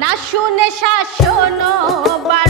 না শুনে শাসন বার